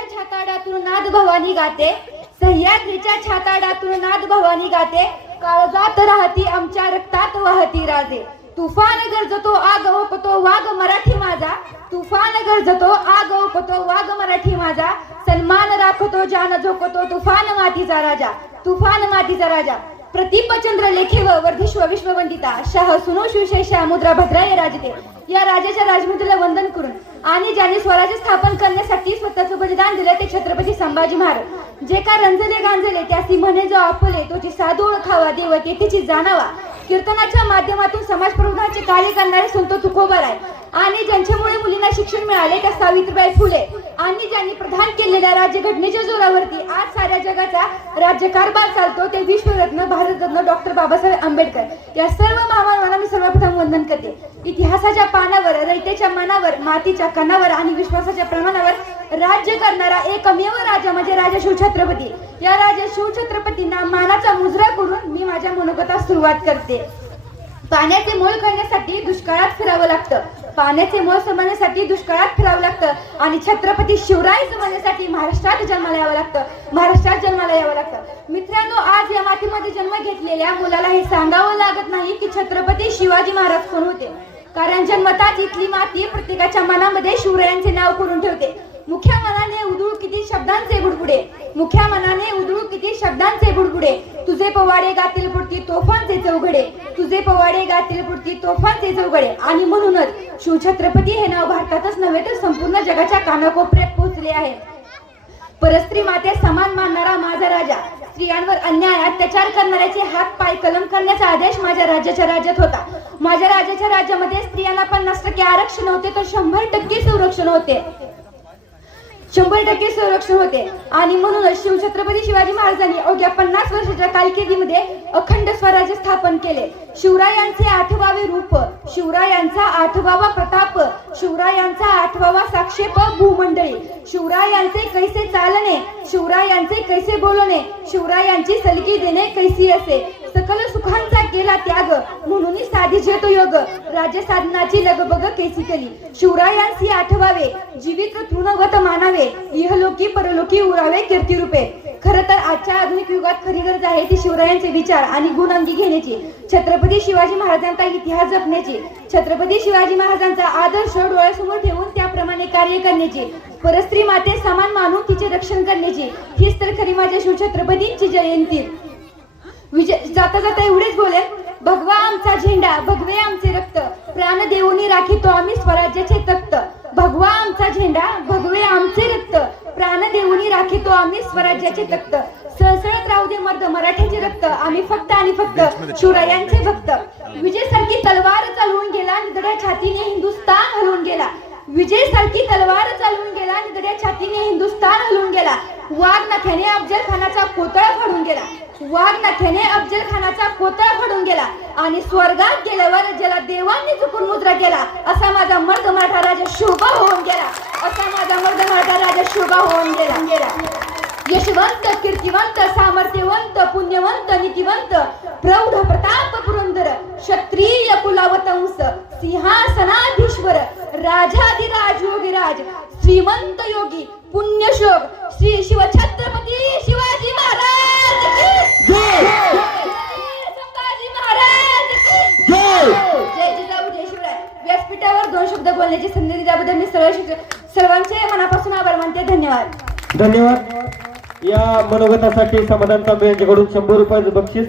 सह्याद्रीच्या छाताडातून नाद भवानी गाते. सह्याद्रीच्या छाताडातून नाद भवानी गाते. काळजात राहती आमच्या रक्तात वाहती राजे. तुफान गरजतो आग ओपतो वाघ मराठी माझा. तुफान गरजतो आग ओपतो वाघ मराठी माझा. सन्मान राखतो जान झोकतो तुफान मातीचा राजा. तुफान मातीचा राजा. प्रतिपचंद्र लेखे व वर्धिश्व विश्ववंदिता शाह सुनो शिवशेषा मुद्रा भद्राय राजते या राजाच्या राजमुद्रेला वंदन करून आणि ज्याने स्वराज्य स्थापन करण्यासाठी स्वतःचं बलिदान दिलं ते छत्रपती संभाजी महाराज. जे का रंजले गांजले त्यासी म्हणे जो आपले तोची साधू ओळखावा देव तिची जाणावा. कीर्तनाच्या माध्यमातून समाज प्रबोधनाचे कार्य करणारे संत तुकोबर आहे आणि ज्यांच्यामुळे मुलींना शिक्षण मिळाले त्या सावित्रीबाई फुले. आणि ज्यांनी प्रधान केलेल्या राज्यघटनेच्या जोरावरती आज साऱ्या जगाचा राज्यकारभार चालतो ते विश्वरत्न भारतरत्न डॉक्टर बाबासाहेब आंबेडकर. या सर्व महामानवांना मी सर्वप्रथम वंदन करते. इतिहासाच्या पानावर रयतेच्या मनावर मातीच्या कणावर आणि विश्वासाच्या प्रमाणावर राज्य करणारा एकमेव राजा म्हणजे राजा शिवछत्रपती. या राजा शिवछत्रपतींना मानाचा मुजरा करून मी माझ्या मनोगतात सुरुवात करते. पाण्याचे मोल करण्यासाठी दुष्काळात फिरावं लागतं. पाण्याचे मोल समजण्यासाठी दुष्काळात फिरावं लागतं. आणि छत्रपती शिवराय समजण्यासाठी महाराष्ट्रात जन्माला यावं लागतं. महाराष्ट्रात जन्माला यावं लागतं. मित्रांनो आज या मातीमध्ये जन्म घेतलेल्या मुलाला हे सांगावं लागत नाही की छत्रपती शिवाजी महाराज कोण होते. कारण जन्मताच इथली माती प्रत्येकाच्या मनामध्ये शिवरायांचे नाव करून ठेवते. मुख्या मनाने उदूळ किती शब्दांचे गुडगुडे मुख्या मनाने उदूळ किती शब्दांचे बुडबुडे. तुझे पवाडे गातील पुढती तोफांचे चौघडे. तुझे पवाडे गातील पुढती तोफांचे चौघडे. आणि म्हणूनच शिवछत्रपती हे नाव भारतातच नव्हे तर संपूर्ण जगाच्या कानाकोपऱ्यात पोहोचले आहे. परस्त्री माते समान मानणारा माझा राजा. स्त्रियांवर अन्याय अत्याचार करणाऱ्याचे हात पाय कलम करण्याचा आदेश माझ्या राज्याच्या राज्यात होता. माझ्या राज्याच्या राज्यामध्ये स्त्रियांना पन्नास टक्के आरक्षण होते तर शंभर टक्के संरक्षण होते. शंभर टक्के संरक्षण होते. आणि म्हणूनच शिवछत्रपती शिवाजी महाराजांनी अवघ्या पन्नास वर्षाच्या कारकिर्दीमध्ये अखंड स्वराज्य स्थापन केले. शिवरायांचे आठवावे रूप शिवरायांचा आठवावा प्रताप शिवरायांचा आठवावा साक्षेप भूमंडळी. शिवरायांचे कैसे चालणे शिवरायांचे कैसे बोलणे शिवरायांची सलगी देणे कैसी असे? सकल सुखांचा केला त्याग म्हणून साधी जेतो योग. राज्य साधनाची लगबग कैसी केली? शिवरायांसी आठवावे जीवित तृणवत मानावे इहलोकी परलोकी उरावे कीर्ती रूपे खर तर आजच्या आधुनिक युगात खरी गरज आहे ती शिवरायांचे विचार आणि गुण अंगी घेण्याची. छत्रपती शिवाजी महाराजांचा इतिहास जपण्याची. छत्रपती शिवाजी महाराजांचा आदर्श डोळ्यासमोर ठेवून त्याप्रमाणे कार्य करण्याची. परस्त्री माते समान मानून तिचे रक्षण करण्याची. हीच तर खरी माझ्या शिवछत्रपतींची जयंती. विजय जाता जाता एवढेच बोले भगवा आमचा झेंडा भगवे आमचे रक्त. प्राण देऊनी राखितो आम्ही स्वराज्याचे तख्त भगवा आमचा झेंडा भगवे आमचे रक्त प्राण राखितो आम्ही स्वराज्याचे तख्त सळसळत राहू दे मर्द मराठ्याचे रक्त. आम्ही फक्त आणि फक्त शिवरायांचे भक्त. विजय सारखी तलवार चालवून गेला निधड्या छातीने हिंदुस्तान हलवून गेला. विजय सारखी तलवार चालवून गेला निधड्या छातीने हिंदुस्तान हलवून गेला. वाघ नख्याने अफजल खानाचा कोतळा फाडून गेला. वाघ नख्याने अफजल खानाचा कोतळा फाडून गेला. आणि स्वर्गात गेल्यावर ज्याला देवांनी चुकून मुद्रा केला असा माझा मर्द मराठा राजा शुभ होऊन गेला असा माझा मर्द मराठा राजा शुभ होऊन गेला. गेला यशवंत कीर्तिवंत सामर्थ्यवंत पुण्यवंत नितिवंत प्रौढ प्रताप पुरंदर क्षत्रिय कुलावतंस सिंहासनाधीश्वर राजाधिराज योगीराज श्रीमंत योगी पुण्यशोक श्री शिवछत्रपती शिवाजी महाराज सर्वांचे मनापासून आभार मानते धन्यवाद. धन्यवाद. या मनोगतासाठी समाधान तांबे यांच्याकडून शंभर रुपयाचं बक्षीस.